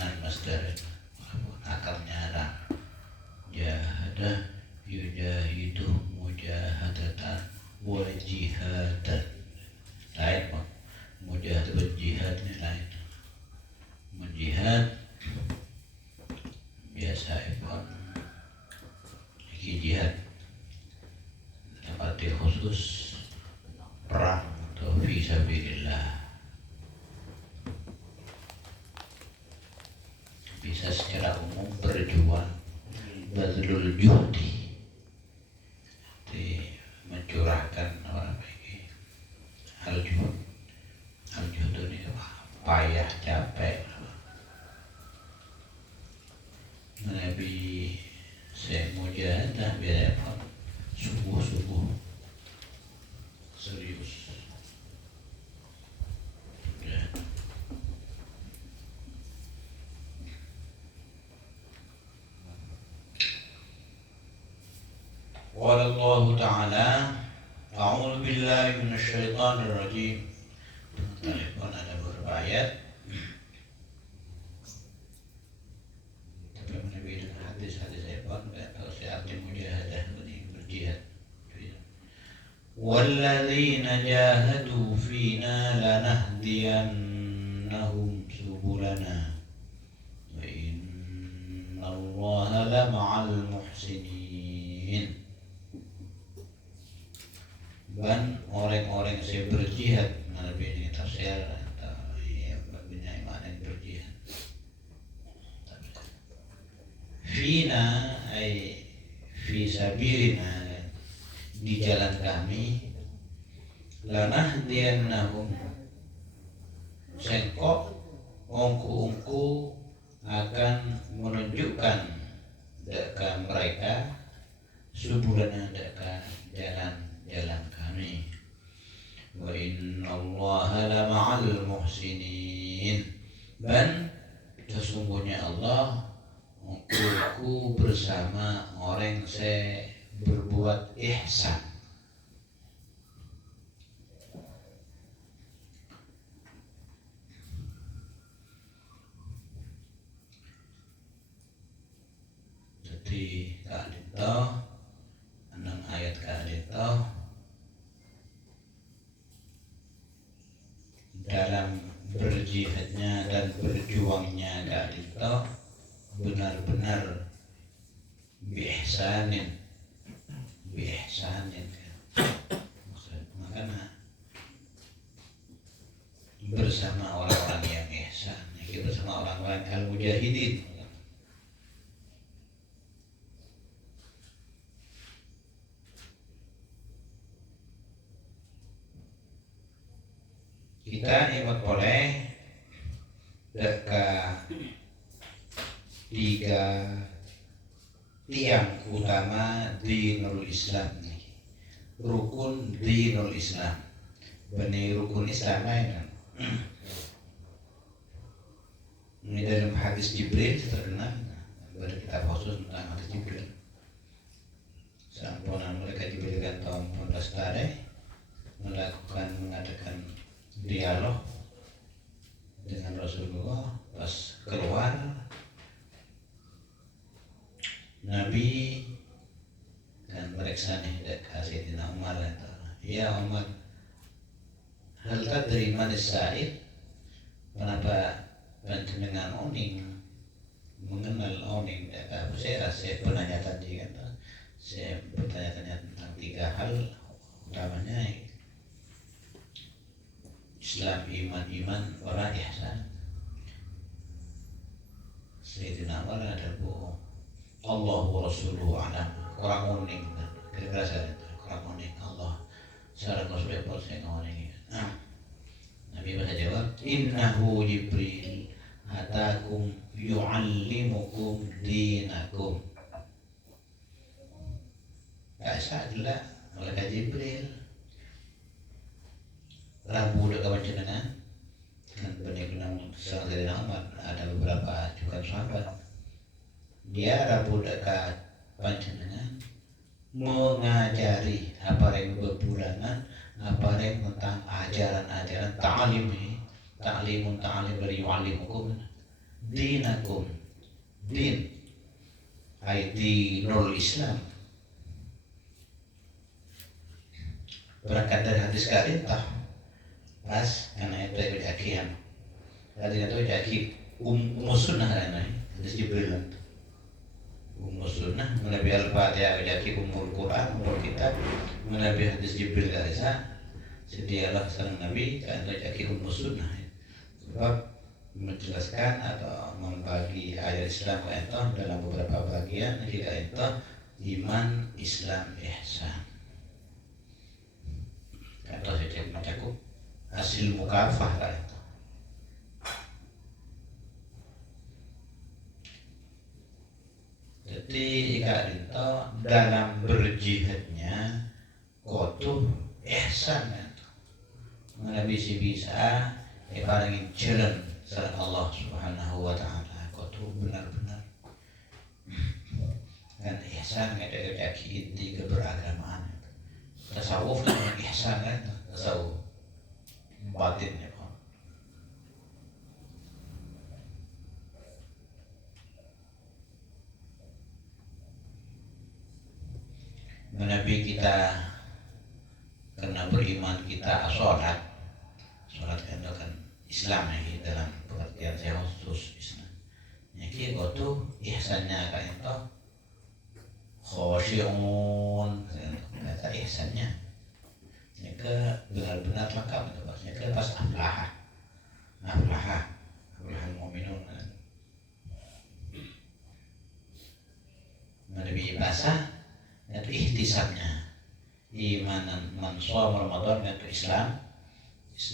minan masdar akalnya ada jahada yujahidu mujahadatan wa jihatan lain Pak. Mujahadah dan jihad ini lain. Menjihad biasa Pak iki jihad arti khusus perang atau fi sabilillah. Bisa secara umum berjuang, bazlul juhdi, mencurahkan apa ini, al-juhd ini payah capek. Nabi saya mujahadah biar apa? Subuh serius. Qala Allah Ta'ala A'udzu billahi minasyaitonir rajim. Telepon ada beberapa ayat. Tapi menurut hadis-hadis ayat kalau saya arti mujahadah ini berjihad. Walladzina jahadu fina lanahdiyannahum subulana wa innallaha lama'al muhsinin. Dan orang-orang yang berjihad lebih ini tafsir atau ya berbeda mana yang berjihad. Fina ay fi sabilina di jalan kami lanahdiyannahum sengkok ongku akan menunjukkan dekat mereka subulana dekat jalan kami. Wa innallaha lama'al muhsinin. Dan sesungguhnya Allah aku bersama orang yang berbuat ihsan. Jadi kalito 6 ayat kalito dalam berjihadnya dan berjuangnya kalito benar-benar biihsanin makanya bersama orang-orang yang ihsan, bersama orang-orang al-mujahidin. Kita ikut boleh dekat 3 tiang utama dinul Islam nih. Rukun dinul Islam. Bani rukun Islam kan. Ini dalam hadis Jibril terkenal. Ada kitab khusus tentang hadis Jibril. Sampunan mereka Jibril kan tahun 14 tarikh mengadakan dialog dengan Rasulullah. Pas keluar Nabi kan periksa nih dekat Sayyidina Umar itu. Ya Umar, hal tadri man as-sa'il? Kenapa panjenengan oning mengenal oning dekat saya bertanya tadi kan. Saya bertanya-tanya tentang 3 hal utamanya Islam, iman, orang ihsan. Sayyidina Umar ada bohong. Allah wa Rasuluhu a'lam. Kurang uning kan. Kira-kira saya itu kurang uning. Allah secara Rasulullah pun saya nguning. Nabi bahasa jawab, innahu Jibril atakum yu'allimukum dinakum. Kasa adalah malaikat Jibril. Rabu dekat panjenengan kan benar-benar Sayyidina Umar ada beberapa juga sahabat. Dia Rabu dekat panjenengan mengajari apa yang berbulanan, apa yang tentang ajaran-ajaran ta'lim dari yu'allimukum dinakum. Din ay dinul Islam. Berangkat dari hadis kalintah pas karena itu yang berjakian hadis itu jaki sunnah karena hadis Jibril sunnah menabi al-fatihah jaki Quran kitab menabi hadis Jibril karisa sedialah sareng nabi karena jaki sunnah sebab menjelaskan atau membagi ayat Islam ke itu dalam beberapa bagian jika itu iman, Islam, ihsan. Atau saya mencakup hasil mukafah lah itu. Jadi jika itu dalam berjihadnya kotuh ihsan itu bisa ibaratnya jalan sareng Allah Subhanahu wa taala kotuh benar-benar kan ihsan ada jaki inti keberagamaan. Tasawuf kan ihsan kan tasawuf batinnya kan. Nabi kita karena beriman kita sholat kan itu kan Islam ya dalam pengertian saya khusus Islam. Jadi itu ihsannya kan itu khosyi'un kata ihsannya nyaka benar-benar lengkap itu pas nyaka pas aflaha mu'minun lebih bahasa itu ihtisabnya imanan man shoma Ramadan itu Islam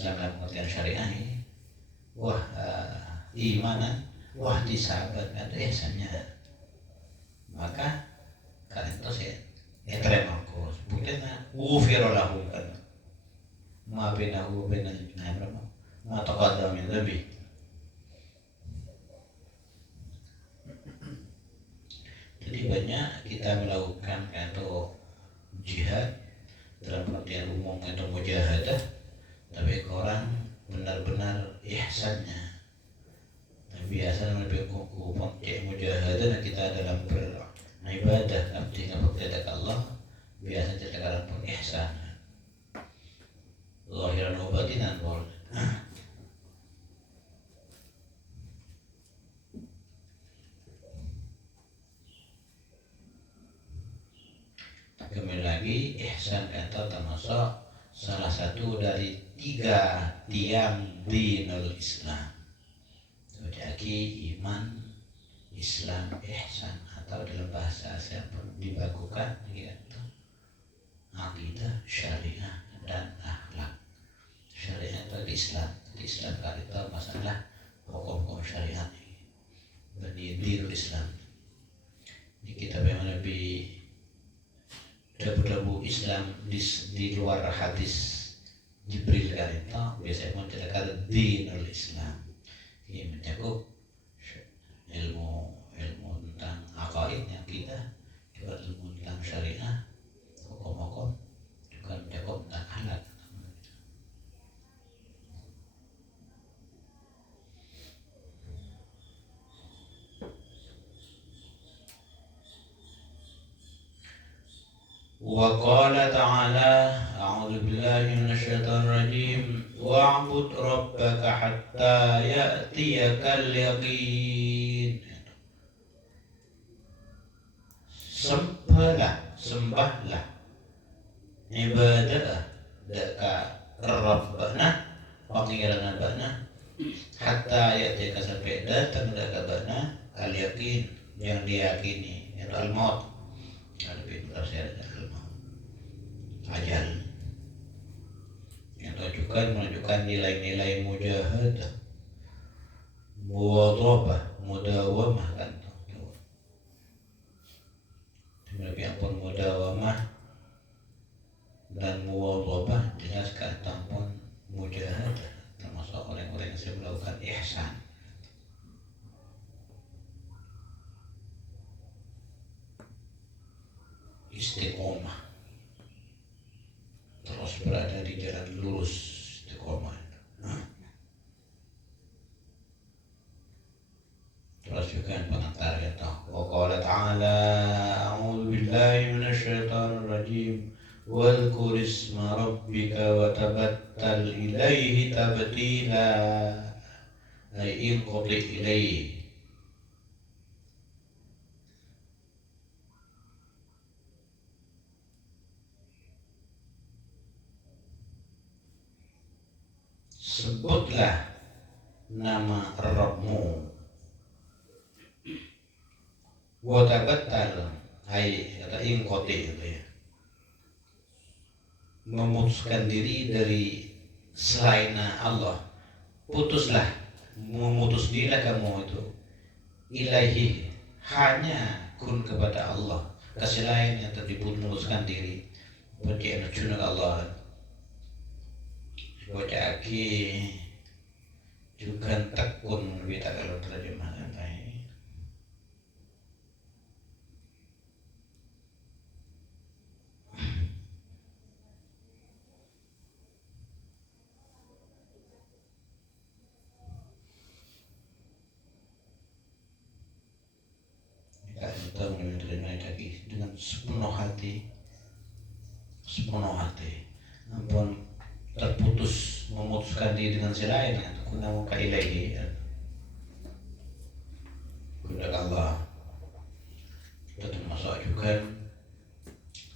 dalam pengertian syariah ini imanan ihtisaban itu ihsannya maka kalian itu saya terima aku sebutnya ufiro lahu kan maafinahu benar berapa mataqaddam min lebih. Jadi banyak kita melakukan itu jihad dalam pengertian umum itu mujahadah, tapi orang benar-benar ihsannya. Nah, biasa lebih kuku pakai mujahadah kita dalam beribadah abdi kepada Allah biasa cakap pun ihsan. Zahiran wa batinan boleh. Kembali lagi ihsan kata termasuk salah satu dari 3 tiang dinul Islam. Jadi iman, Islam, ihsan atau dalam bahasa Asia pun dibakukan yaitu akidah, syariah dan akhlak. Syariah itu Islam. Islam kali itu masalah hukum-hukum syariat ini dinul Islam. Ini kita memang lebih dabu Islam di luar hadis Jibril kali itu biasanya menceritakan dinul Islam. Ini mencakup ilmu tentang akaidnya kita, juga ilmu tentang syariah, hukum-hukum, juga mencakup tentang akhlak. Wa qala ta'ala a'udzu billahi minasy syaithanir rajim wa'bud rabbaka hatta ya'tiyakal yaqin. Sembahlah ibadah deka Rabbana pangeran Rabbana hatta ya'tiyaka sampai datang deka Rabbana al yaqin yang diyakini yaitu al maut. Lebih tafsir ajal yang menunjukkan nilai-nilai mujahadah, muwadhabah, mudawamah kan. Demikian pun mudawamah dan muwadhabah jelaskan tampun mujahadah termasuk orang-orang yang melakukan ihsan. Istiqomah terus berada di jalan lurus istiqomah. pasukan pengantar kita. Wa qala ta'ala a'udzu billahi minasyaitonir rajim. Wadhkur isma rabbika wa tabattal ilaihi tabtila. Ay inqati ilaihi. Sebutlah nama Rabbmu. Wa tabattal ay kata inqati itu ya. Memutuskan diri dari selain Allah. Putuslah, memutus dirilah kamu itu ilahi, hanya kun kepada Allah. Kasih lain yang tadi pun memutuskan diri bagi anak Allah. Bocaki juga tekun kita kalau terjemahan baik. Kita menerima lagi dengan sepenuh hati, ampun terputus memutuskan diri dengan selain kuna muka ilahi kepada Allah. Kita termasuk juga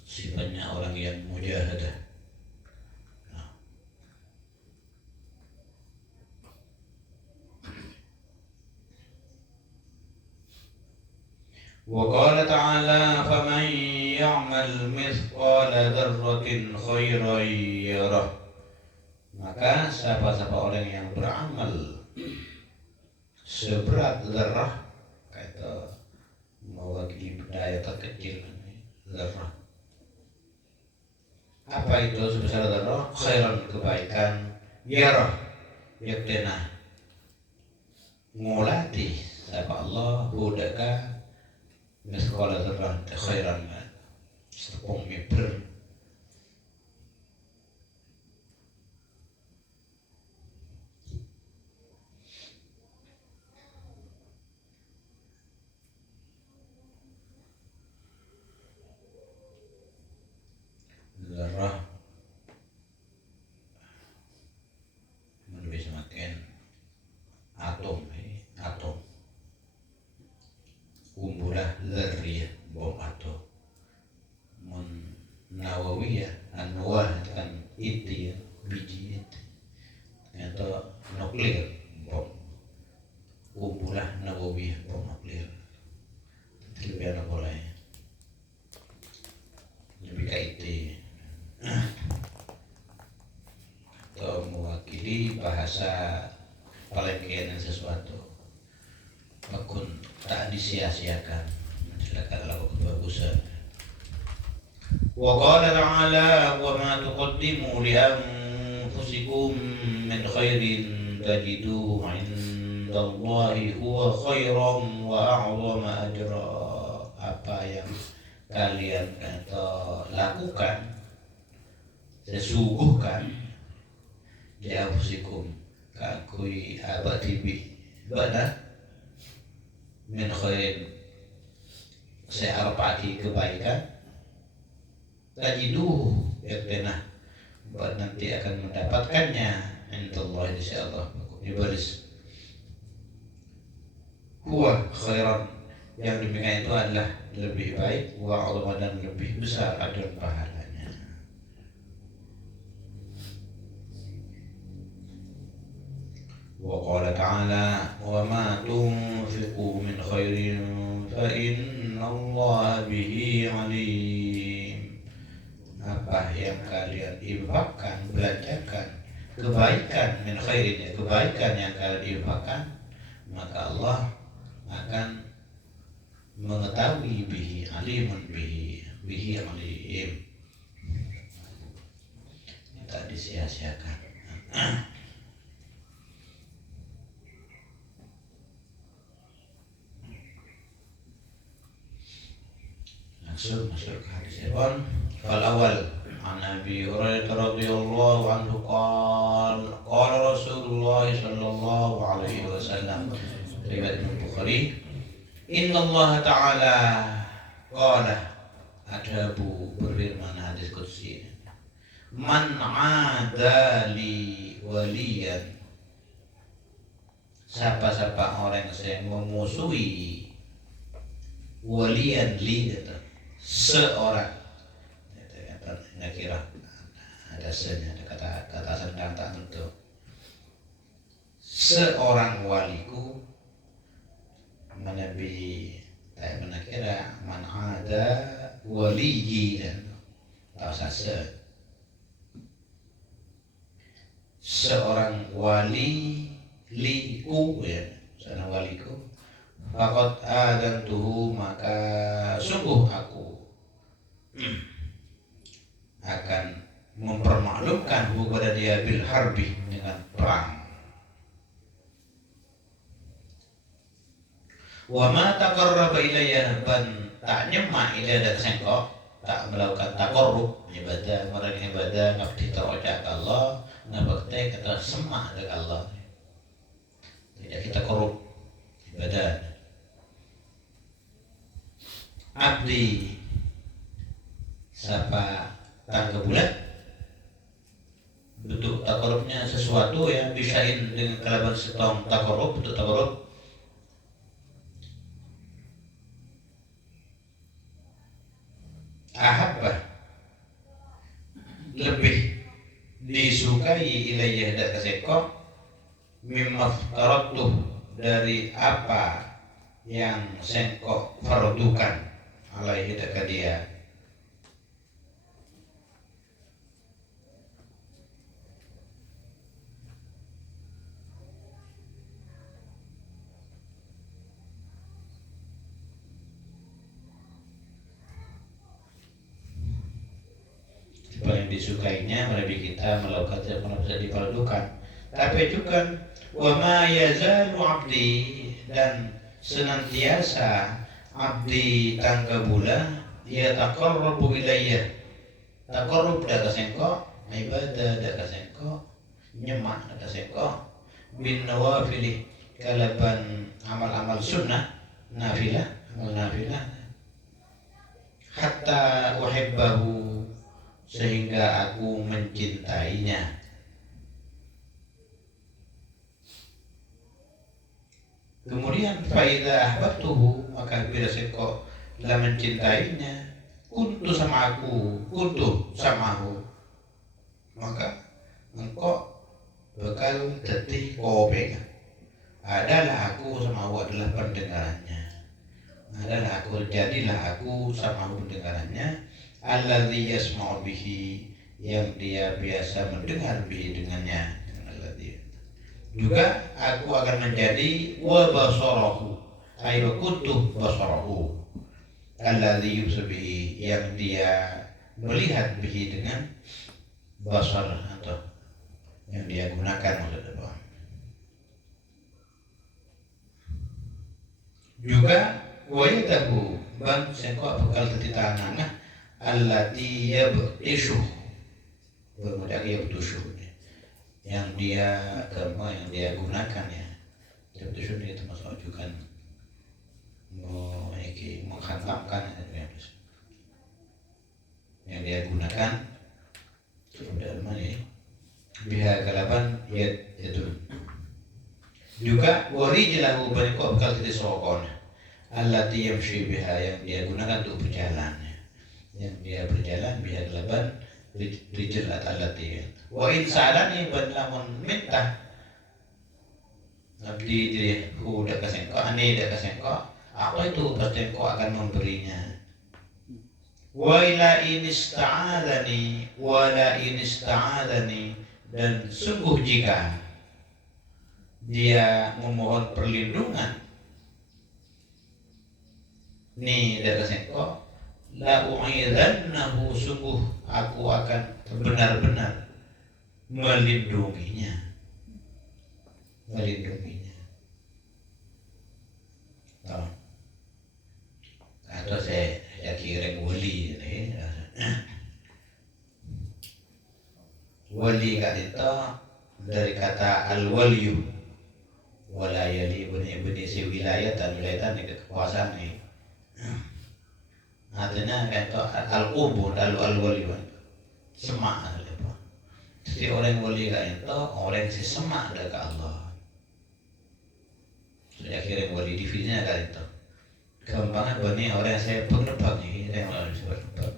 sifatnya orang yang mujahadah. Wa qala ta'ala faman ya'mal mithqala dzarratin khairan yarah. Maka siapa-siapa orang yang beramal seberat zarrah, kata mewakili budaya terkecil zarrah. Apa itu sebesar zarrah? Khairan, kebaikan, yarah, yaktena ngulati siapa Allah budaka mithqala dzarrah khairan setepung meter. Zarrah lebih semakin atom, kumpulah zarriyah, bom atom. Nawawiyah, anwah kan itu ya, biji itu atau nuklir, bom. Kumpulah nawawiyah, bom nuklir. Lebih ada boleh lebih kayak itu atau mewakili bahasa paling keinginan sesuatu, akun tak disia-siakan, silakan lakukan kebagusan. Wa qala ta'ala wa ma tuqaddimu li anfusikum min khairin tajiduhu 'indallahi huwa khairan wa a'zama ajra. Apa yang kalian lakukan, sesungguhkan di anfusikum kakui abad tibi bana min khairin, saya arpati kebaikan, tajiduh yaktena buat nanti akan mendapatkannya insyaallah insyaallah di baris huwa khairan, yang demikian itu adalah lebih baik, wa Allah, dan lebih besar ajr pahalanya. Wa qala ta'ala wa ma tunfiqu min khairin fa innallaha bihi alim. Apa yang kalian infakkan, belanjakan, kebaikan, min khairin, kebaikan yang kalian infakkan, maka Allah akan mengetahui, bihi alimun, bihi alim. Tak disia-siakan. Langsung masuk ke hadis Ibn. Fal awal an Abi Hurairah radhiyallahu anhu qala Rasulullah sallallahu alaihi wasallam, riwayat Bukhari, Innallaha ta'ala qala, ada Bu berfirman hadis qudsi, man adali waliyan, siapa-siapa orang yang memusuhi waliyan li, seorang, kira ada senya, ada kata sendang tak tentu, seorang waliku, menabi tak menakira man ada waliyi, dan tak usah seorang wali liku, ya seorang waliku, faqad adantuhu, maka sungguh aku akan mempermaklumkan kepada dia bil harbi, dengan perang. Wa ma taqarraba ilayya, ban tak nyemak ilayya sengko, tak melakukan taqarrub ibadah, marang ibadah ngabdi taroja ke Allah, ngabakti kata semak ke Allah, tidak kita korup ibadah. Abdi siapa tangga bulan, bentuk takarubnya sesuatu yang bisain dengan kelaban setong takarub, bentuk takarub. Ahabbah, lebih disukai ilayya dak kaseko, mimma faratuh, dari apa yang sengko fardukan alaihi dak dia. Paling disukainya melalui kita melakukan yang bisa diperlukan. Tapi juga wa ma yazalu abdi, dan senantiasa abdi tangga bula ya taqarrabu ilayya, taqarrub dak sengko, ibadah dak sengko, nyemak dak sengko, bin nawafil, kalaban amal-amal sunnah, nafilah, amal nafilah, hatta uhibbahu, sehingga aku mencintainya. Kemudian faida ahbabtuhu, maka bila seko lah mencintainya, kuntu sama aku, kuntu samahu, maka engkau bakal jadi kopeng. Adalah aku sama aku adalah pendengarannya, adalah aku, jadilah aku sama pendengarannya, alladzi yasma'u bihi, yang dia biasa mendengar bihi dengannya, dengan alladzi. Juga aku akan menjadi wa basarahu, ay wa kuntu basarahu, alladzi yubsir bihi, yang dia melihat bihi dengan basar, atau yang dia gunakan maksudnya Pak. Juga wa yadahu, bang sengko bakal dadi tangan allati yabtishu, bermudah yabtishu, yang dia agama yang dia gunakan, ya yabtishu itu termasuk juga menghantamkan, yang dia gunakan sudah mana biha kalaban yaitu. Juga warijlahu, berikut bakal jadi sokon allati yamshi biha, yang dia gunakan untuk berjalan, yang dia berjalan biha kalaban rijal allati. Wa in sa'alani, ban lamun minta abdi dia udah kasengko, ane dak kasengko, aku itu pasti engkau akan memberinya. Wa ila in ista'adani, wa la in ista'adani, dan sungguh jika dia memohon perlindungan ni dak kasengko, la u'idhannahu, sungguh aku akan benar-benar melindunginya, melindunginya. Oh. Atau saya kira wali ini, wali kat itu dari kata al-waliyu, wala yali, benisi wilayah dan wilayah ini kekuasaan ini. Artinya kayak itu al-qubur al-wali semak ada apa. Jadi orang wali kayak itu orang si semak ada ke Allah. Sudah akhirnya wali divisinya kayak itu. Gampangnya bani orang saya penebak nih yang harus penebak.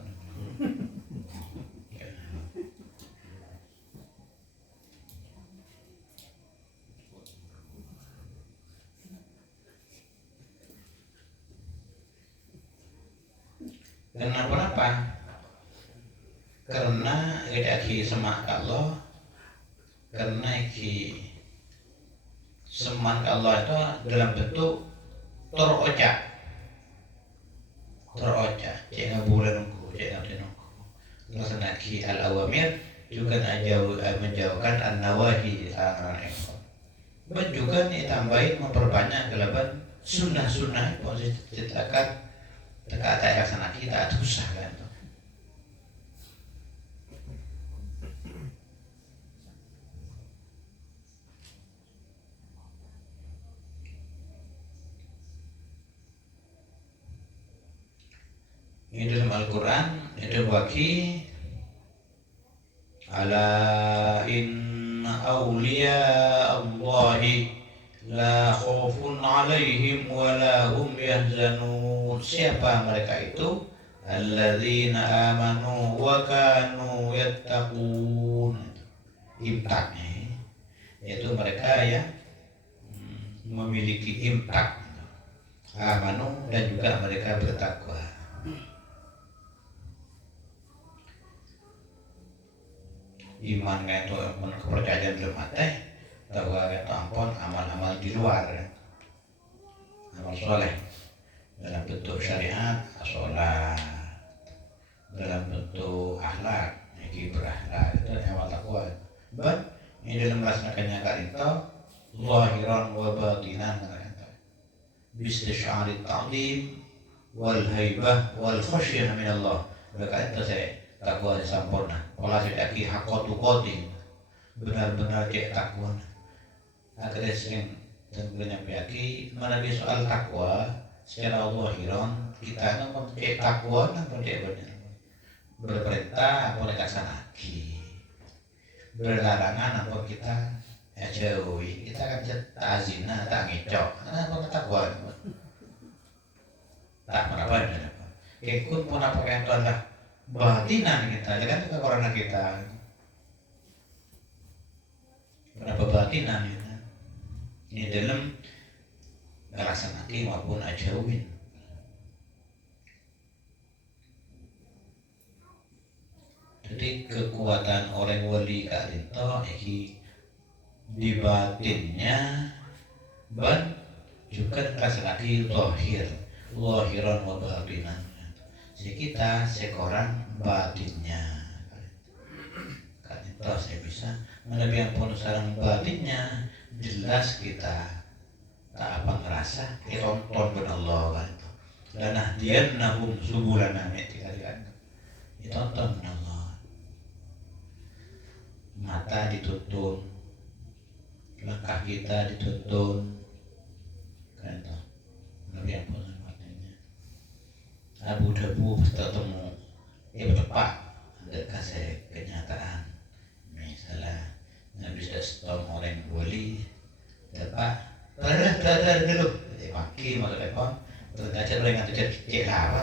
Kenapa? Karena iki semak Allah, karena iki semak Allah itu dalam bentuk terocak, cek ngabulan nunggu, cek ngabulan nunggu. Karena ki al-awamir juga menjauhkan an-nawahi larangan ekor. Dan juga nih tambahin memperbanyak kelebihan sunnah-sunnah posisi cetakan. Dekat laksana kita susah kan tuh. Ini dalam Al-Quran itu bagi ala inna awliya Allahi la khaufun alaihim wa la hum yahzanun. Siapa mereka itu? Alladzina amanu wa kanu yattaqun. Impaknya yaitu mereka yang memiliki impak, amanu dan juga mereka bertakwa. Iman itu kepercayaan dalam hati, takwa itu ampun amal-amal di luar, amal soleh dalam bentuk syariat, sholat, dalam bentuk akhlak, ini berakhlak itu amal takwa. Dan ini dalam melaksanakannya kali itu zahiran wa batinan, bistisyari ta'lim wal haibah wal khasyah min Allah. Maka itu saya takwa sempurna. Kalau saya aki haqqatu qatin, benar-benar cek takwa. Akhirnya sering tentunya aki menabi soal takwa secara zahiran kita kan cek takwa kan cek benar. Berperintah apa laksanakan, berlarangan apa kita jauhi. Kita kan tak zina, tak ngicok, karena apa takwa. Tak apa-apa. Kekun pun apa yang itu adalah batinan kita, jangan kekurangan kita. Kenapa batinan kita? Ini dalam melaksanakan maupun ajawin. Jadi kekuatan orang wali kali itu di batinnya dan juga melaksanakan zahir, zahiran wa batinan. Jadi kita sekorang batinnya. Kan itu saya bisa menabi pun sarang batinnya jelas kita tak apa ngerasa ditonton oleh Allah kan itu. Dan nahdiyannahum subulana metikalian. Ditonton oleh Allah. Mata dituntun, langkah kita dituntun, kan itu. Nabi pun Abu Dhabu bertemu cepat kasih kenyataan. Misalnya Nabi SAW orang wali dapat terus dulu maki masuk telepon terus aja orang yang cek apa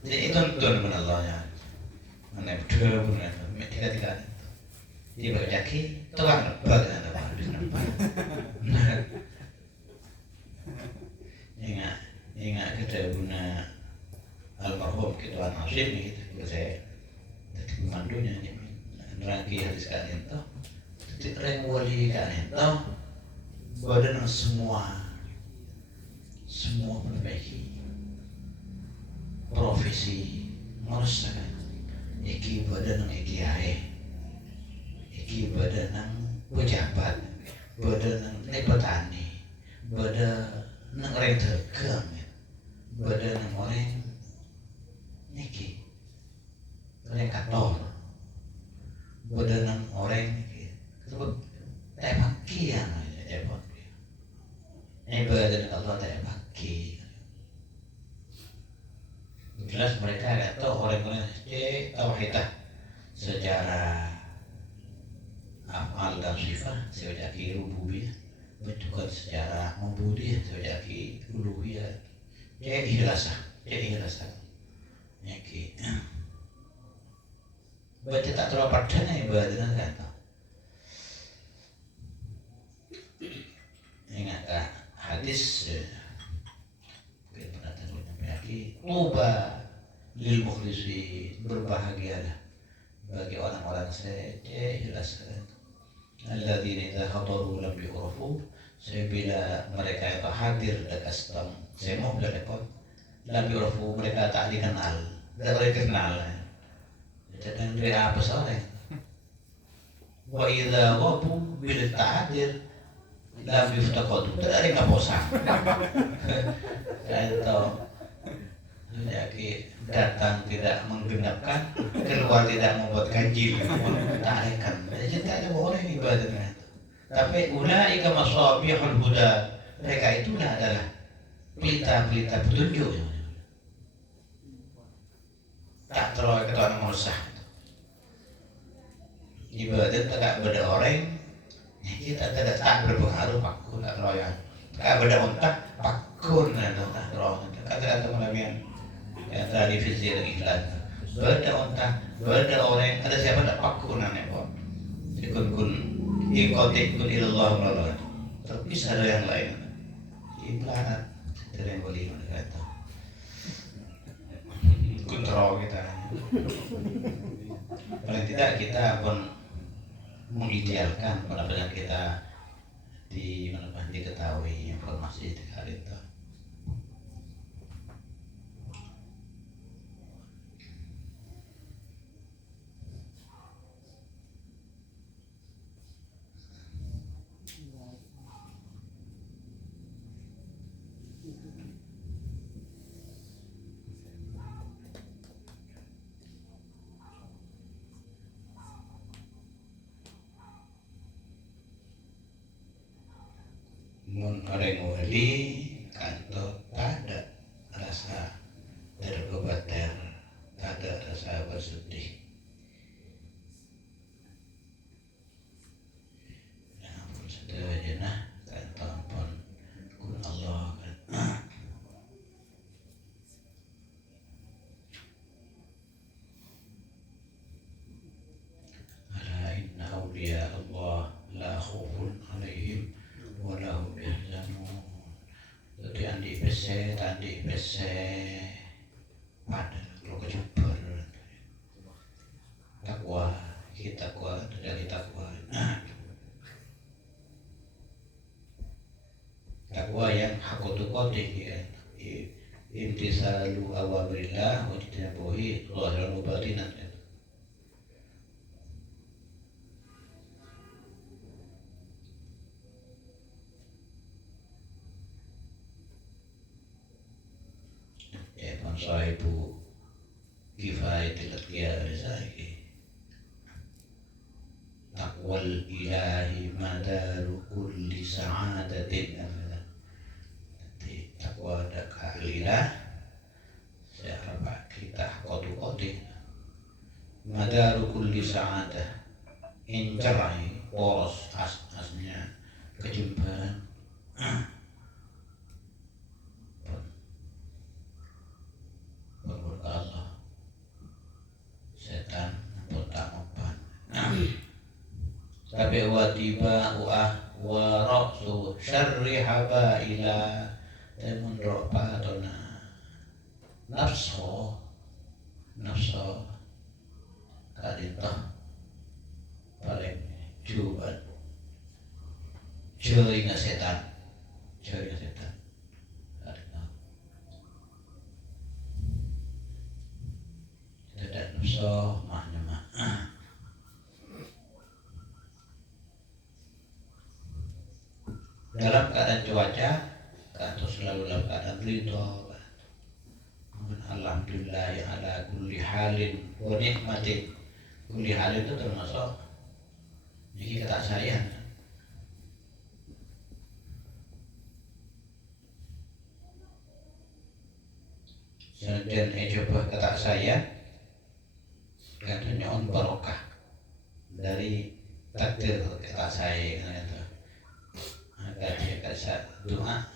jadi itu tuntun pun Allahnya mana betul benar tiga dia berjaki tuan lebak dan lebak habis nampak ingat kita guna almarhum kita nasib nih kita saya jadi pemandunya nerangki hadis kalian tuh titik reng wali kalian tuh badan semua memperbaiki profesi merusakan iki badan iki ae iki badan pejabat badan petani badan orang dagang badan orang niki orang kantor badan orang niki sebab emang kian aja tak bagi. Jelas mereka atau orang-orang tauhidah secara afal dan sifat sejaki rububiyah, bukan secara membudi sejaki uluhiyah. Jadi rasa, nyaki. Berarti tak terlalu padana ibadah kata. Ingat tak hadis kita pernah tahu nyampe tuba lil mukhlisin, berbahagialah bagi orang-orang ikhlas alladzina idza hadaru lam yughrafu, bila mereka itu hadir dekat sedang semu dekat lam yughrafu, mereka tak dikenal, tak dikenal. Dan dari apa soalnya? Wa idza ghabu bil ta'adir lam yuftaqadu, tak ada ngaposan. Contoh jadi datang tidak menggenapkan, keluar tidak membuat ganjil, tarekan. Jadi tak ada orang ibadahnya. Tapi ulaika masabihul huda, mereka itulah adalah pelita-pelita petunjuk. Tak terlalu ketuaan mursyah. Ibadah tak beda orang, kita tidak tak berpengaruh pakun tak terlalu. Tak beda ontak pakun tak terlalu. Kata-kata malamian yang tadi fisir ikhlas. Beda ontak, beda orang. Ada siapa tak pakun aneh pun. Ikun ikotikun ilallah melalui. Terpisah dari yang lain. Ibarat dari yang boleh kata. Kontrol kita. Paling tidak kita pun mengidealkan benar-benar kita di mana diketahui informasi hari itu. Mun orang wali kantor tak ada rasa tergebater, tak ada rasa bersedih. Nah, pun saja nah kantor pun kun Allah kan. Ala inna awliya Allah la khawfun alaihim walau yahzanun. Jadi andi pese pada kalau kejuper takwa kita kuat dari takwa takwa yang hakutu qadih ya imtisalu awamirillah wa tinabuhi zahiran wa batinan. Sahibu kifayatil qiyasai taqwal ilahi madaru kulli sa'adatin abada. Jadi takwa dekat ilah siapa kita qadu madaru kulli sa'adah, incarai poros asnya kejumpaan. Allah setan pun tak mempan. Tapi watiba wa ra'su syarri habaila temun ro'patona nafso kadintah paling jubat ceuing setan tidak nafsu mahnya mah. Dalam keadaan cuaca atau selalu dalam keadaan ridho. Alhamdulillah ya ala kulli halin wa nikmatin. Kulli halin itu termasuk jadi kata sayang. dan coba kata saya katanya on barokah dari takdir kata saya kata dia kata doa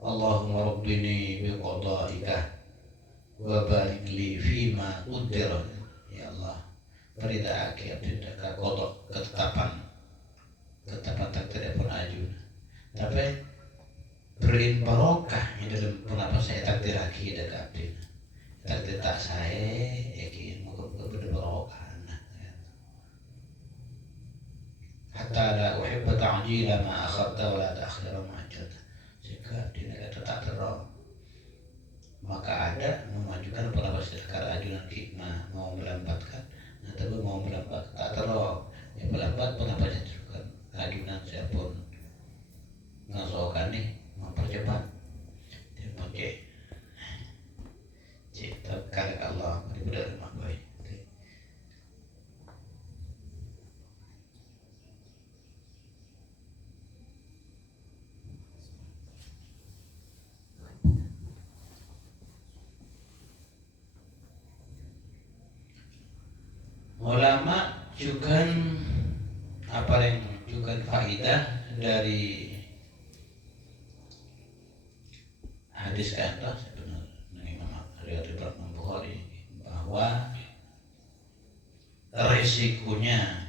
Allahumma rabbini biqadaika wa barik li fima qaddara. Ya Allah, berilah akhir tidak kodok ketetapan takdir pun aju. Tapi beri barokah di dalam kenapa saya takdir lagi dekat abdi. Takdir tak saya yakin moga berbarokah. Hatta la uhibba ta'jila ma akhadta wa la ta'khira ma ajjalta. Jika tidak tak terang maka ada memajukan pendapat sekarang ajunan hikmah mau melambatkan atau mau melambat tak terlalu yang melambat pendapat juga ajunan saya pun ngasokan nih mempercepat dia pakai cipta karya Allah daripada rumah baik. Ulama juga apa yang juga faedah dari hadis kata sebenarnya Imam Bukhari bahwa resikonya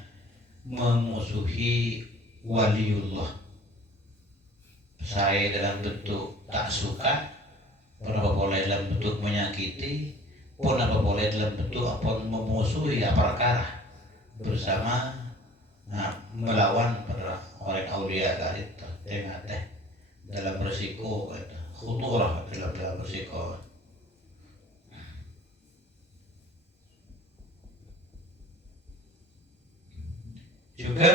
memusuhi waliullah saya dalam bentuk tak suka pun apa boleh dalam bentuk menyakiti pun apa boleh dalam bentuk apa memusuhi apa perkara bersama melawan para orang aulia tadi tengah dalam resiko khuturah dalam resiko. Juga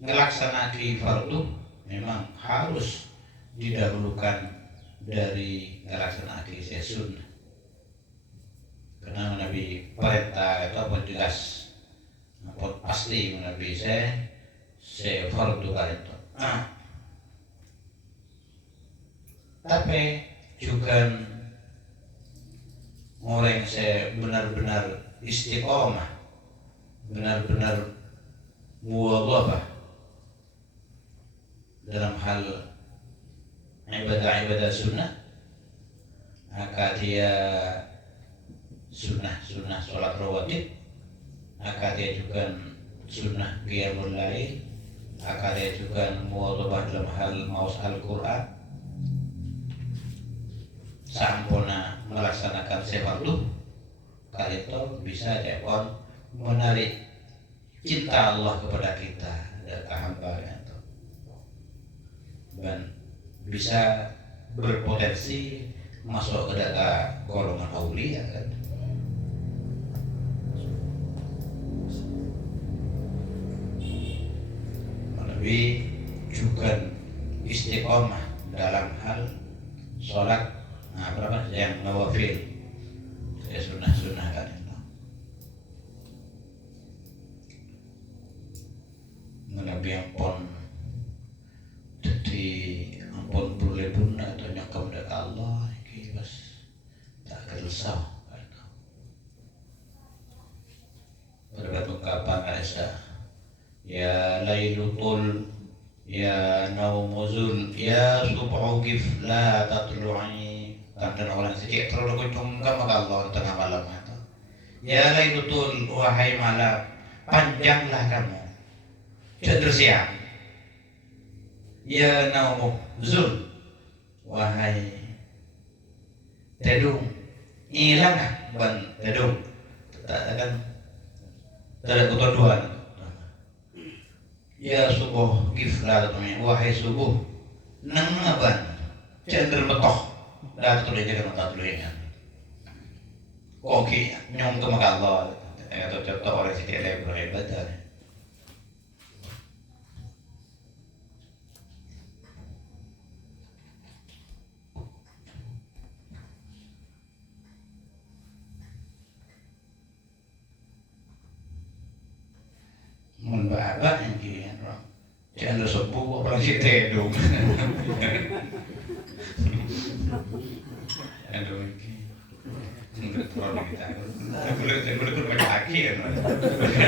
ngelaksanakan fardu memang harus didahulukan dari ngelaksanakan sunnah. Karena Nabi perintah itu apa jelas apa pasti Nabi saya fardu itu. Tapi juga orang yang saya benar-benar istiqomah, benar-benar muwadhabah dalam hal ibadah sunnah, maka dia sunnah sholat rawatib, maka dia juga sunnah qiyamul lail, maka dia juga muwadhabah dalam hal maus Al-Quran. Sampurna melaksanakan fardu kali itu bisa jepon menarik cinta Allah kepada kita dan hamba itu dan bisa berpotensi masuk ke dalam golongan aulia kan. Lebih juga istiqomah dalam hal sholat berapa yang nawafil ya sunnah kan itu Nabi ampun jadi ampun boleh bunda atau nyokap dekat Allah ini pas tak keresah kan itu berkat ungkapan Aisyah ya laylutul ya naumuzul ya subhu gif la tatlu'i dan orang sedikit terlalu kunjung ke Allah tengah malam itu. Ya laylutul wahai malam panjanglah kamu cendur siang. Ya naumuzul wahai tedung hilang ban tedung tak akan tidak ketuduhan. Ya subuh gifla wahai subuh nang ban cendur betoh dah tulis jangan tak tulis kan. Oke nyong ke Allah atau contoh orang sedikit lebih hebat dah. Mun bapak yang kiri kan. Jangan subuh orang situ dong. aduh ini berteror kita boleh baca lagi ya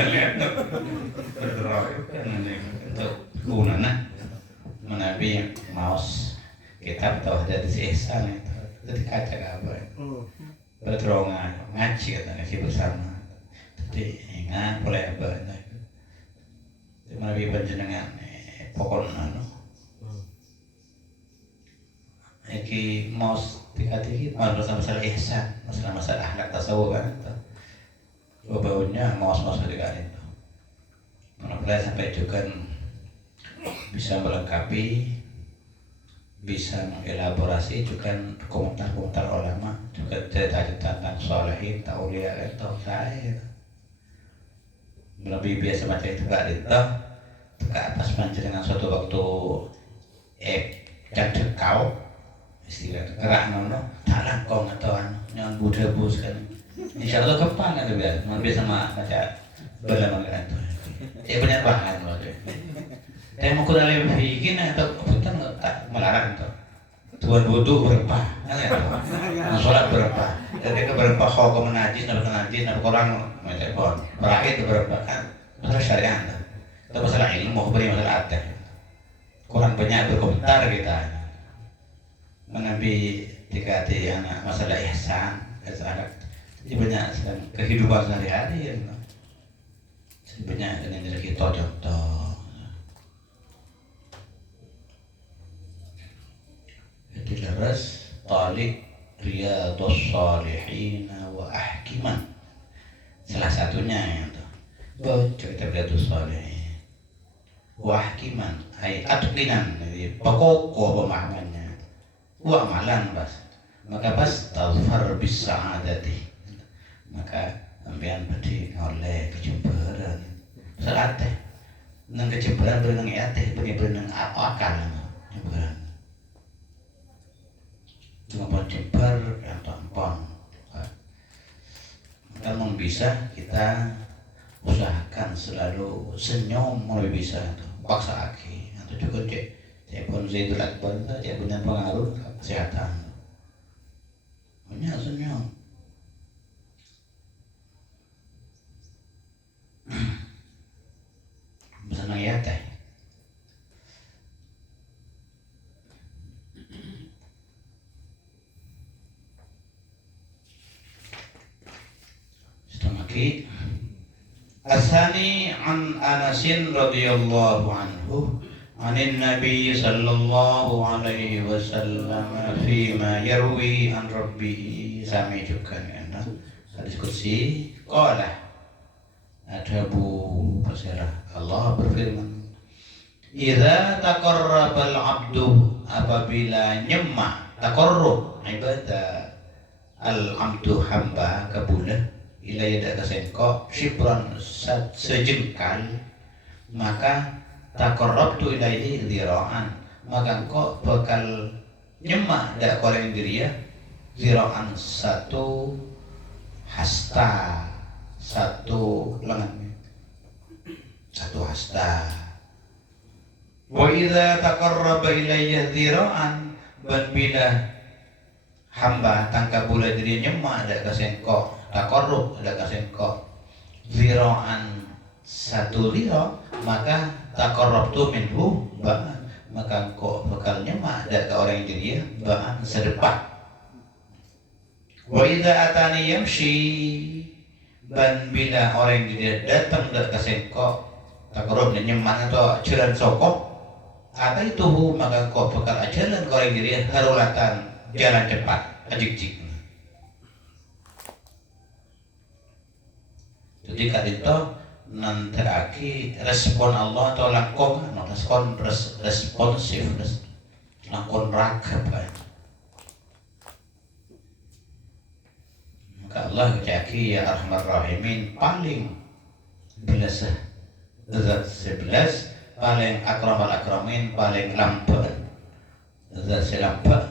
lihat berteror untuk gunanya menabi maus kitab tauhid si ihsan itu dikaca apa berteror ngaji katanya si bersama jadi ingat boleh apa menabi panjenengan pokoknya iki maus dikati masalah ihsan, masalah akhlak tasawuf kan itu. Baunya maus-maus dikati itu. Mulai sampai juga bisa melengkapi, bisa mengelaborasi juga komentar-komentar ulama, juga cerita-cerita tentang solehin, tauliya itu saya. Lebih biasa macam itu gak itu, ke atas panjenengan suatu waktu jatuh kau istilah gerak nono tak langkong atau yang Buddha bus kan insya Allah kepang kan biasa sama macam berlama kan itu banyak bahan loh saya mau kurang lebih bikin atau kita tak melarang tuh tuan wudhu berapa kan ya sholat berapa ketika berapa kau ke menajis kurang macam berakhir berapa kan masalah syariat atau masalah ilmu beri masalah adat kurang banyak berkomentar kita menabi dikati anak masalah ihsan anak jadi banyak kehidupan sehari-hari ya banyak dengan dari kita contoh jadi leres talik riyadus salihin wa ahkiman salah satunya itu baca kita riyadus salihin wa ahkiman ay adqinan jadi pokok pemahamannya wa amalan bas maka bas tazfar bis sa'adati maka ambian badi oleh kejemberan salat teh nang kejemberan berenang teh berenang akal jemberan cuma jember yang tampon kalau bisa kita usahakan selalu senyum lebih bisa paksa aki atau juga cek pun Zaidul Akbar cek punya pengaruh kesehatan banyak senyum bersama ya teh setengah lagi Asani an Anasin radhiyallahu anhu anin Nabi sallallahu alaihi wasallam fima yarwi an rabbih sami juga kan hadis qudsi qala ada Abu Basirah Allah berfirman idza taqarrabal abdu apabila nyemma taqarrub ibadah al abdu hamba kabula ila yada kasengko shibran sejengkal maka taqarrabtu ilaihi zira'an maka engkau bakal nyemak dak koreng diri ya zira'an satu hasta satu lengan satu hasta wa idza taqarraba ilayya zira'an ban bila hamba tangka bula diri nyemak dak kasengko taqarrub dak kasengko zira'an satu lira maka taqarrabtu minhu ba'an maka engkau bakal nyemak dari orang dia ba'an sedepan wa idza atani yamshi ban bila orang dia datang dari kasengko taqarrub dan nyemak atau jalan sokok atau itu maka engkau bakal jalan ke orang dia harulatan jalan cepat ajik-jik jadi kadito nanti respon Allah atau langkong responsif langkong ragab maka Allah kaki ya Arhamar Rahimin paling belas zat 11 paling akramal akramin paling lambat zat selambat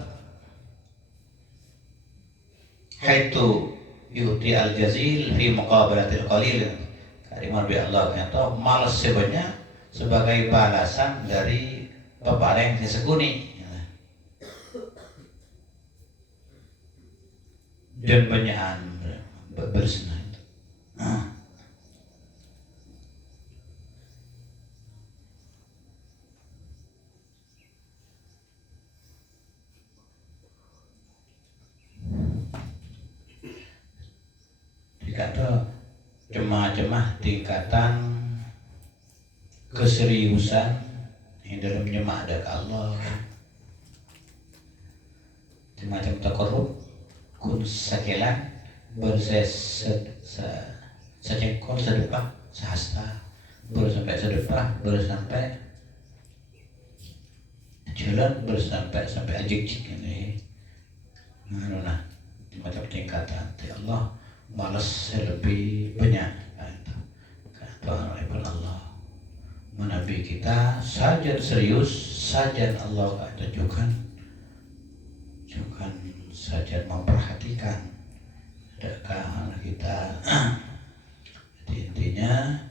haitu yuti al-jazil fi muqabalatil qalil Karimah bi Allah itu malas sebenarnya sebagai balasan dari pebareng seseguni dan banyakan bersenang. Dikata jemaah-jemaah tingkatan keseriusan yang dalam menyemak ke Allah, macam takarrub kun sakelan secengkol sedepah sehasta baru sampai sedepah baru sampai jalan baru sampai ajik ini nah macam tingkatan ya Allah malas lebih banyak kata Allah menabi kita saja serius saja Allah tunjukkan saja memperhatikan adakah kita intinya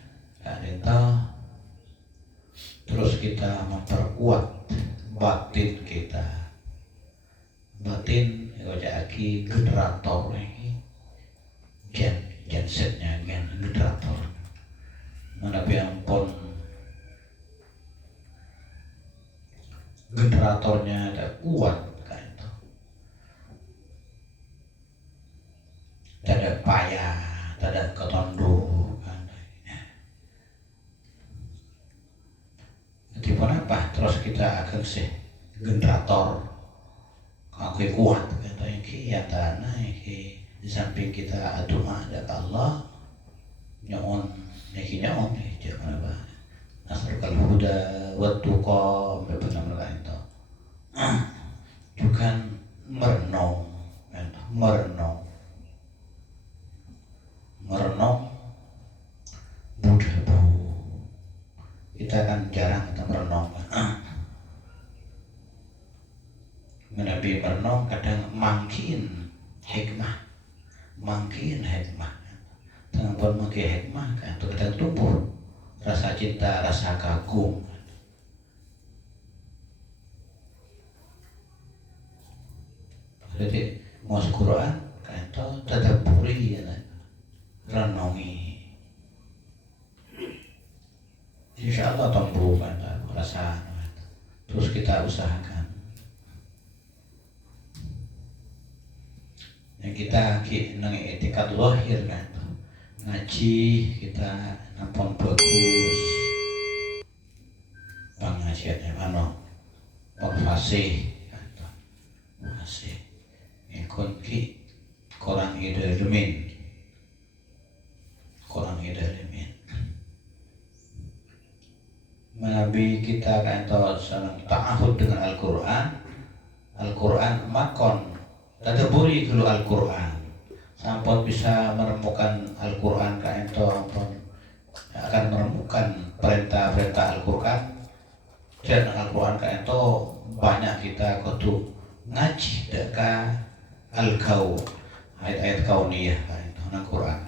itu terus kita memperkuat batin kita aki generator ini gensetnya generator menabi ampun generatornya ada kuat kan itu tidak payah tidak ketondok kan jadi apa terus kita akan sih generator aku kuat kata yang tanah di samping kita doa ada Allah nyaon nyaon jangan apa nasrul huda wa tuqa benar-benar itu bukan merenung mudah bu kita kan jarang kita merenung menabi merenung kadang mangkin hikmah tanpa mungkin hikmah kan itu kadang tumbuh rasa cinta rasa kagum jadi mau Quran kan itu tadabburi ya renungi insya Allah tumbuh kan rasa terus kita usahakan yang kita nang etikat lahir kan ngaji kita nampun bagus pengajiannya fasih ikut ki korang idalemin menabi kita kan senang ta'ahud dengan Al-Quran makon tadabburi dulu Al-Quran sampun bisa menemukan Al-Quran kan itu akan menemukan perintah Al-Quran dan Al-Quran kan itu banyak kita kudu ngaji deka al-kaw ayat-ayat kauniyah kan itu Al-Quran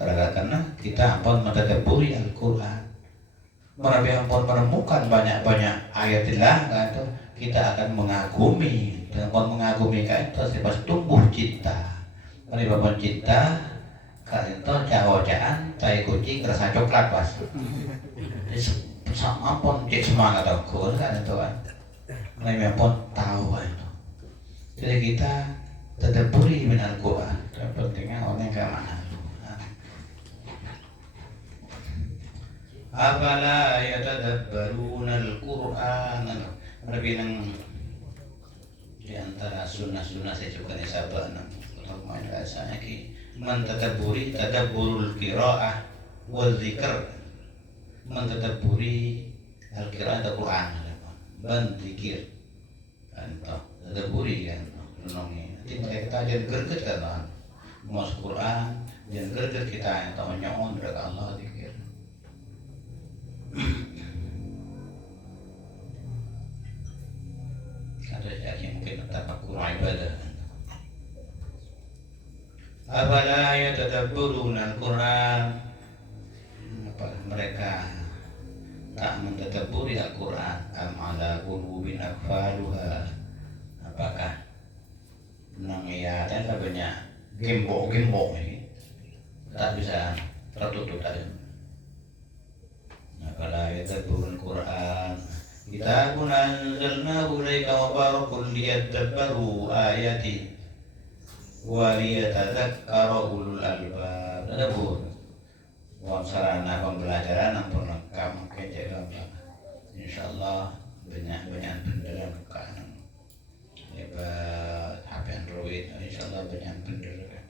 karena kita ampun mentadabburi Al-Quran menabi ampun menemukan banyak ayatillah kan itu kita akan mengagumi dan mengagumi kan itu sebab tumbuh cinta menyebabkan cinta kan itu cawajaan tai kucing rasa coklat pas sama pun cek semangat aku kan itu kan menabi ampun tahu kan itu jadi kita tadabburi min Al-Quran yang pentingnya orang yang kemana afala yatadabbaruna Al-Quran lebih nang di antara sunnah-sunnah saya juga nih sahabat untuk main rasanya ki mentadabburi tadabburul qiraah wal zikr mentadabburi Al-Qiraah Al-Quran dan zikir kan tadabburi kan renungi nanti mereka jangan gerget kan mas Quran jangan gerget kita yang tahu nyaon dari Allah zikir ada yang mungkin tafakkur ibadah afala yatadabburuna Al-Quran apa mereka tak mentadabburi Al-Quran am ala qulubin aqfaluha apakah nang ya ada banyak gembok ini tak bisa tertutup tadi. Nah, kalau kita turun Quran, kita pun anzalnahu ilaika mubarakun liyadabbaru ayati wa liyatadzakkara ulul albab. Ada pun sarana pembelajaran ampun lengkap mungkin jadi lengkap. Insyaallah banyak beneran kan. Hebat HP Android insyaallah banyak beneran.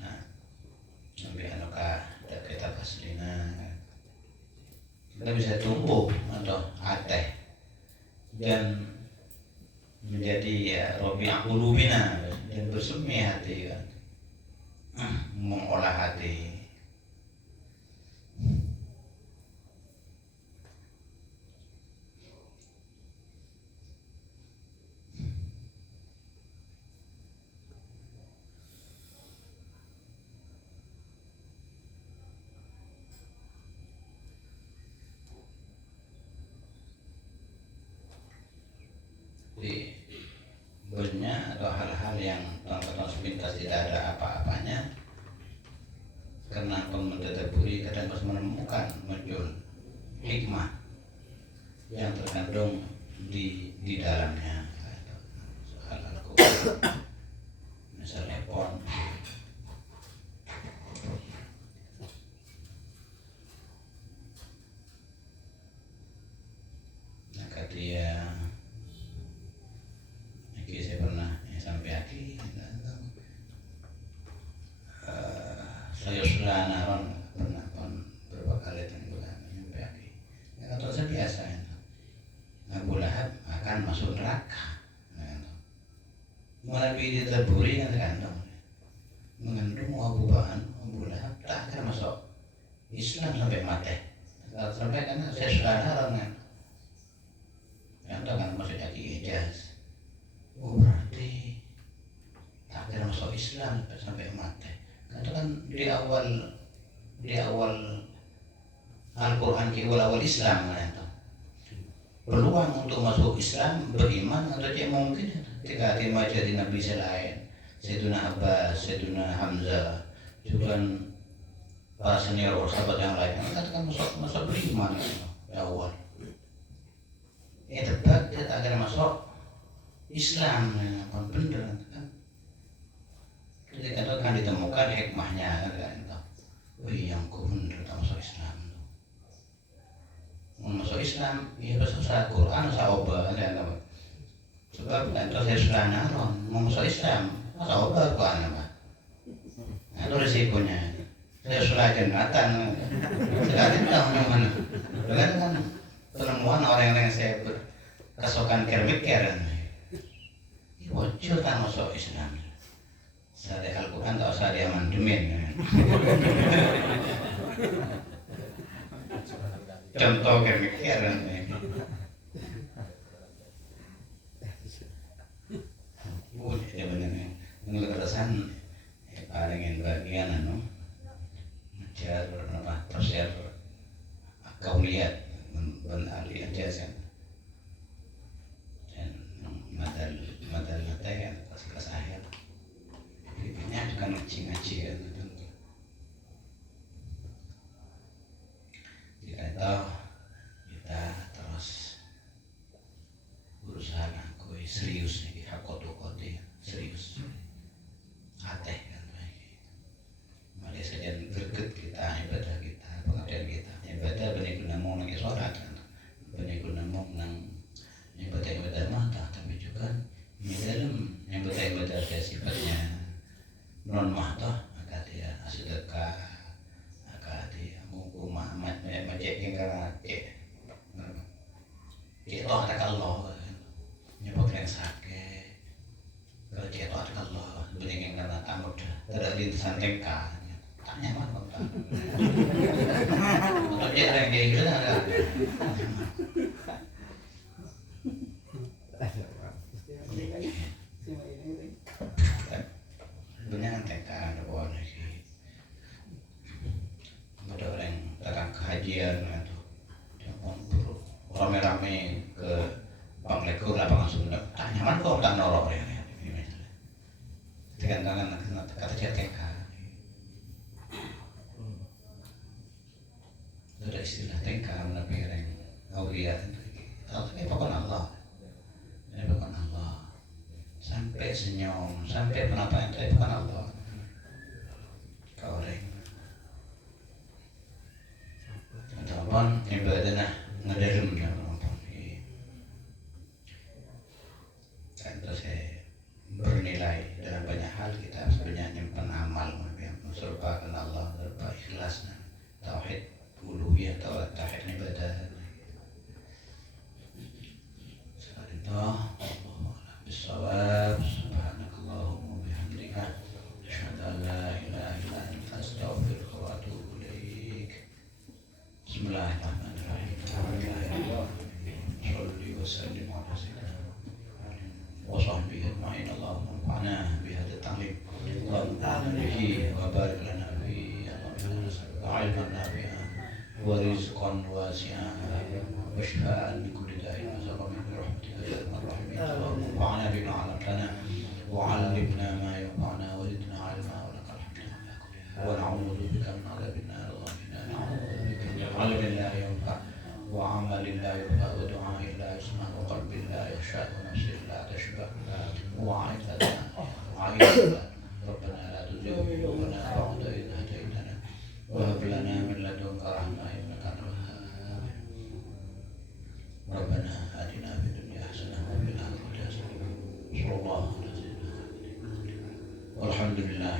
Nah, sampai anuka kita paslina. Kita bisa tumbuh atau ateh dan menjadi ya Robi'ah qulubina dan bersemi hati kan, mengolah hati. Jadi banyak atau hal-hal yang tentang sepintas tidak ada apa-apanya karena mentadaburi kadang harus menemukan muncul hikmah yang terkandung di dalamnya. Soal Al-Quran misalnya pon maka dia saya pernah sampai hati saya sudah naron pernah beberapa kali tenggelam sampai hati ya kata saya biasa itu Abu Lahab akan masuk neraka melalui ditadaburi kan mengandung Abu Lahab tak akan masuk Islam sampai mati sampai karena saya sudah naron kan kan masuk jadi ijaz. Oh berarti akhirnya masuk Islam sampai mati. Karena kan di awal Al-Quran di awal Islam kan itu. Peluang untuk masuk Islam beriman atau tidak mungkin ketika terima jadi Nabi selain Sayyidina Abbas, Sayyidina Hamzah, juga para senior sahabat yang lain kan masuk beriman di awal. Tebak dia tak akan masuk Islam kan bener kan. Ketika itu kan ditemukan hikmahnya kan itu. Wih yang kau bener tak masuk Islam. Mau masuk Islam ya harus usah Quran, usah obat kan apa. Sebab kan itu saya sudah naron mau masuk Islam, usah obat Quran apa. Nah, itu risikonya. Saya sudah jannatan. Sekali tahu yang mana. Dengan kan penemuan orang yang saya berkesokan kermikir. Bocil kan masuk Islam. Sari Al-Quran tak usah dia mandemin. Contoh kemikiran. Ya benar. Ngelekerasan paling bagian ngejar tersiar kau lihat ahli aja kan. Madal kan kelas akhir ini kan ngaji kan kita terus berusaha ngakui serius nih hakotu-kotu serius hateh kan mari saja greget kita ibadah kita pengertian kita ibadah benih guna mau nang sholat kan benih guna mau nang ibadah mata tapi juga di dalam yang betul-betul ada sifatnya non mahdoh maka dia sedekah maka dia menghukum Muhammad menjadi kerajaan itu ada Allah nyebut yang sakit kalau dia itu ada Allah bening yang karena tamu tidak lintasan tengka tak nyaman kok untuk dia ada yang kayak gitu ada benar TK ada bawah lagi ada orang datang ke hajian atau rame-rame ke Banglekur lapangan Sunda tak nyaman kok tak norok ya tekan tangan senyum, sampai penampakan itu kan Allah. Kaureng. Ataupun ibadahnya ngederem apa? Dan terus bernilai dalam banyak hal kita sebenarnya nyimpan amal yang menyerupakan Allah, berupa ikhlas, tauhid uluhiyah, tauhid ibadah. Allah bisawab. Subhanakallahumma bihamdika asyhadu an la ilaha illa anta astaghfiruka wa atubu ilaik. Bismillahirrahmanirrahim. Shalli wa sallim ala sayyidina wa sahbihi ajma'in. Allahumma anfa'na bihadha at-ta'lim wa anfa'na bihi wa barik lana fihi. Allahumma nas'aluka 'ilman nafi'an wa rizqan wasi'an wa shifaan min kulli da'in wa saqamin bi rahmatika ya arhamar rahimin. Allahumma anfa'na bima 'allamtana wa 'allimna ma yanfa'una wa zidna 'ilma wa lakal hamdu wa na'udzu bika min 'adhabin nar. Allahumma na'udzu bika min 'ilmin la yanfa' wa 'amalin la yurfa' wa du'a'in la yusma' wa qalbin la yakhsha' wa nafsin la tashba' wa 'aidatan ربنا لا تزغ قلوبنا بعد إذ هديتنا وهب لنا من لدنك رحمة إنك أنت الوهاب. ربنا آتنا في الدنيا حسنة وفي الآخرة حسنة. صلى الله على سيدنا محمد والحمد لله.